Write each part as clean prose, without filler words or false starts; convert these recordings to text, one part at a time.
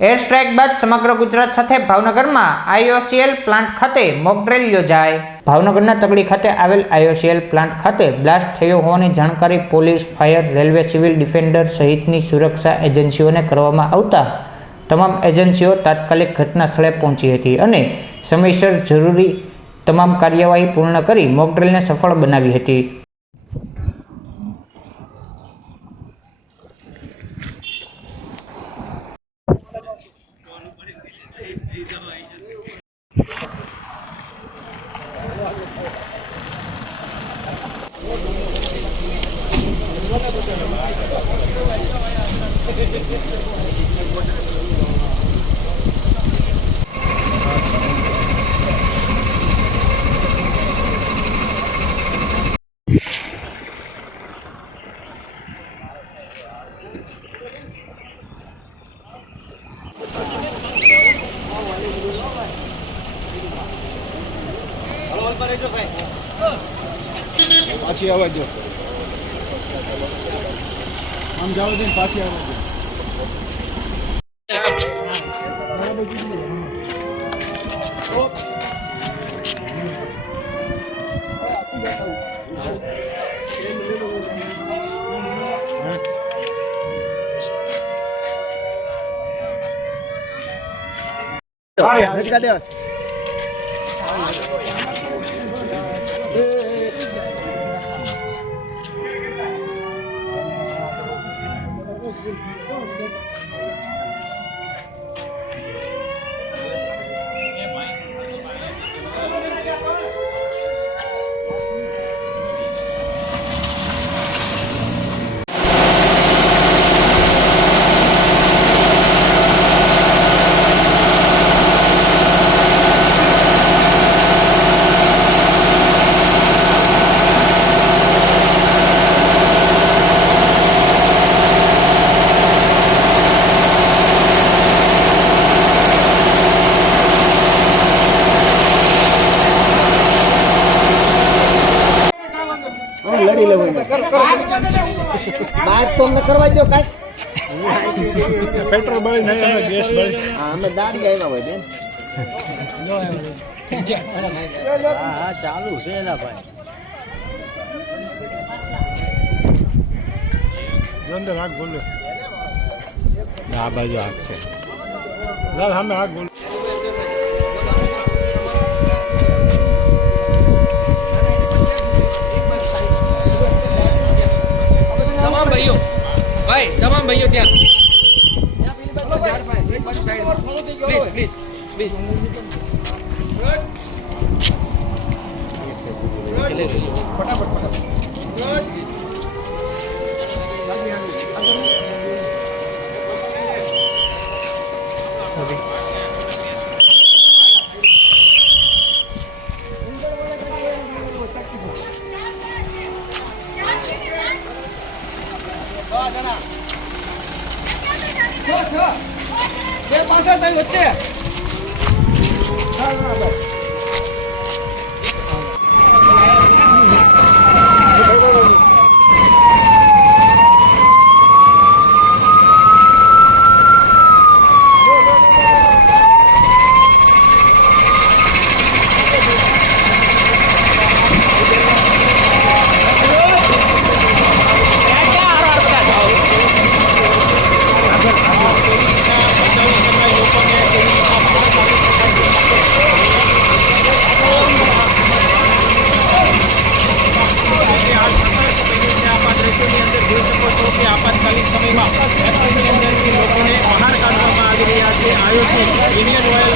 Air strike બાદ સમગ્ર ગુજરાત સાથે ભાવનગરમાં IOCL પ્લાન્ટ ખાતે મોક ડ્રિલ યોજાઈ। ભાવનગરના તગડી ખાતે આવેલ IOCL પ્લાન્ટ ખાતે બ્લાસ્ટ થયો હોવાની જાણકારી police, fire, railway, civil defender સહિતની સુરક્ષા એજન્સીઓને કરવામાં આવતા તમામ એજન્સીઓ તાત્કાલિક ઘટના સ્થળે પહોંચી હતી અને સમયસર જરૂરી તમામ કાર્યવાહી પૂર્ણ કરી મોક ડ્રિલને સફળ બનાવી હતી। पाछी आवा दो, हम जाओ दिन पाछी आवा दो। लड़ी ले बात तो हमने करवा दो काट पेट्रोल बड़ी नहीं हमें गैस बड़ी हां हमें दाड़ी आएगा भाई बेन हां चालू છે ના ભાઈ અંદર આગ બોલો આ બાજુ આગ છે ના સામે આગ બોલો भाई तमाम भाइयों क्या आपातकालीन समय में फैक्ट्री अंदर लोगों ने बहार काढ़ इंडियन ऑयल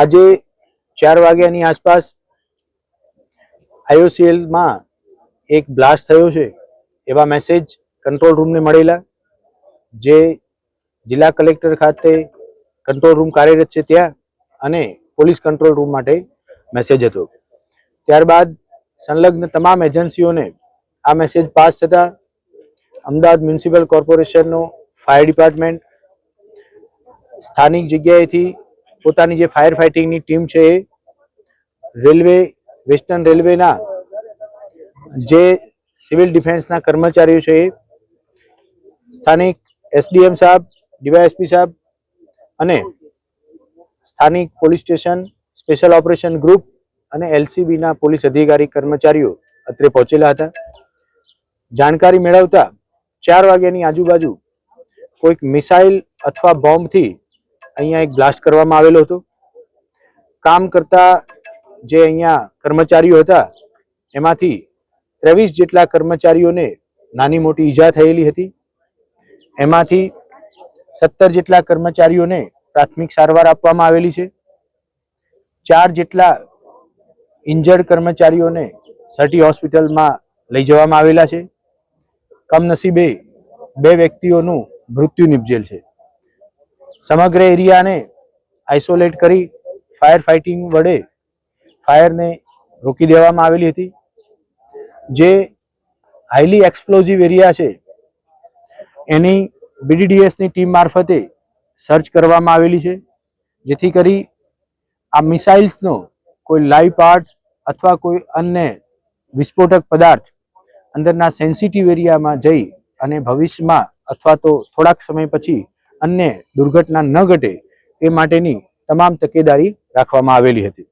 આજે 4 વાગ્યાની આસપાસ આઈઓસીએલમાં એક બ્લાસ્ટ થયો છે એવા મેસેજ કંટ્રોલ રૂમને મળેલા, જે જિલ્લા કલેક્ટર ખાતે કંટ્રોલ રૂમ કાર્યરત છે ત્યાં અને પોલીસ કંટ્રોલ રૂમ માટે મેસેજ હતો. ત્યારબાદ સંલગ્ન તમામ એજન્સીઓને આ મેસેજ પાસ થતા અમદાવાદ મ્યુનિસિપલ કોર્પોરેશનનો ફાયર ડિપાર્ટમેન્ટ સ્થાનિક જગ્યાએથી પોતાની જે ફાયર ફાઇટિંગની ટીમ છે એ રેલવે, વેસ્ટર્ન રેલવેના જે સિવિલ ડિફેન્સના કર્મચારીઓ છે એ સ્થાનિક એસડીએમ સાહેબ, ડીવાયએસપી સાહેબ અને સ્થાનિક police station, special operation group અને એલસીબીના પોલીસ અધિકારી કર્મચારીઓ અત્રે પહોંચેલા હતા. જાણકારી મેળવતા 4 વાગ્યાની આજુબાજુ કોઈક મિસાઇલ અથવા બોમ્બથી અહીંયા એક બ્લાસ્ટ કરવામાં આવેલો હતો. કામ કરતા જે અહીંયા કર્મચારીઓ હતા એમાંથી 23 જેટલા કર્મચારીઓને નાની મોટી ઈજા થયેલી હતી. એમાંથી 17 જેટલા કર્મચારીઓને પ્રાથમિક સારવાર આપવામાં આવેલી છે. 4 જેટલા ઇન્જર્ડ કર્મચારીઓને સટી હોસ્પિટલમાં લઈ જવામાં આવેલા છે. કમનસીબે 2 વ્યક્તિઓનું મૃત્યુ નિપજેલ છે. સમગ્ર એરિયાને આઇસોલેટ કરી ફાયર ફાઇટિંગ વડે ફાયરને રોકી દેવામાં આવેલી હતી. જે હાઈલી એક્સપ્લોઝિવ એરિયા છે એની બીડીડીએસની ટીમ મારફતે સર્ચ કરવામાં આવેલી છે, જેથી કરી આ મિસાઇલ્સનો કોઈ લાઈવ પાર્ટ અથવા કોઈ અન્ય વિસ્ફોટક પદાર્થ અંદરના સેન્સિટિવ એરિયામાં જઈ અને ભવિષ્યમાં અથવા તો થોડાક સમય પછી અન્ય દુર્ઘટના ન ઘટે એ માટેની તમામ તકેદારી રાખવામાં આવેલી હતી.